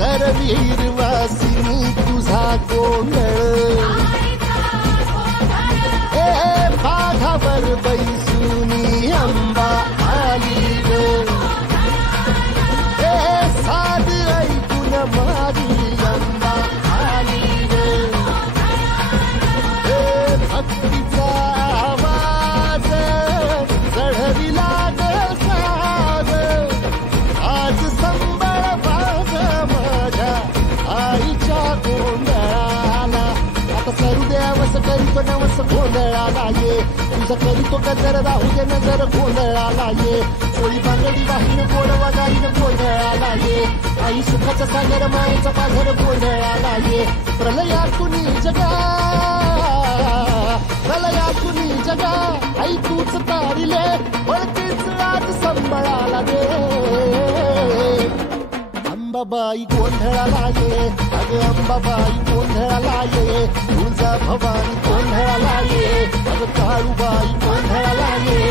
करवीर वासिनी तुझा गोंधळ बाघावर बैसुनी अंबा आली ग साध ऐकून माझी अंबा आली ग भक्तीचा आवाज चढविला ग साग आज संबळ बाग माझ्या आईच्या गोंधळाला आता करू द्यावस करीतो नवस गोंधळाला ये तुझं करीतो कदर राहू दे नजर गोंधळाला ये सोळी बांगडी वाहीन गोडवा गाईन गोंधळाला ये आई सुखाचा सागर मायेचा पाझर गोंधळाला ये प्रलयातून जगा आई तूच तारिले वळतीच आज संबळाला दे अंबाबाई गोंधळाला ये अगं अंबाबाई गोंधळाला ये तुळजा भवानी गोंधळाला ये अगं काळूबाई गोंधळाला ये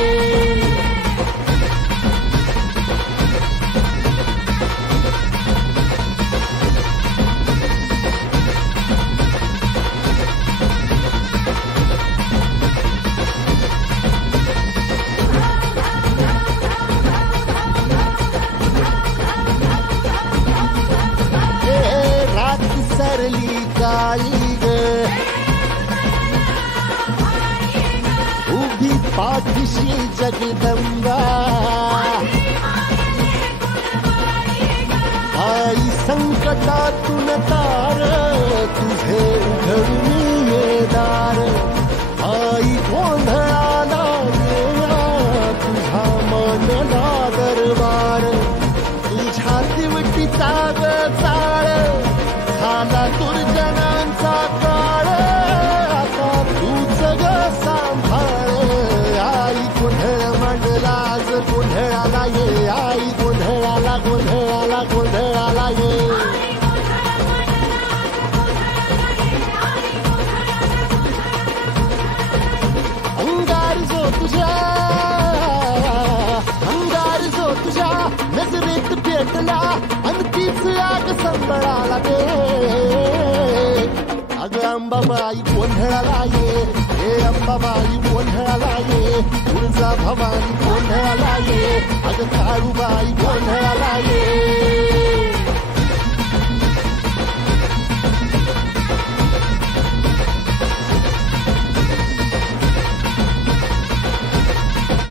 सरली काळी ग उभी पाठीशी जगदंबा आई संकटातून तार तुझे उघडून ये दार आई गोंधळाला ये तुझा मनला दरबार तुझ्या दिवटीचा ग चाळ झाला दुर्जनांचा काळ आता तूच ग सांभाळ आई गोंधळ मांडला आज गोंधळाला ये आई गोंधळाला गोंधळाला गोंधळाला ये अंगार जो तुझ्या नजरेत पेटला आणि तीच आग संबळाला दे अगं अंबाबाई गोंधळाला ये हे अंबाबाई गोंधळाला ये तुळजा भवानी गोंधळाला ये अगं काळूबाई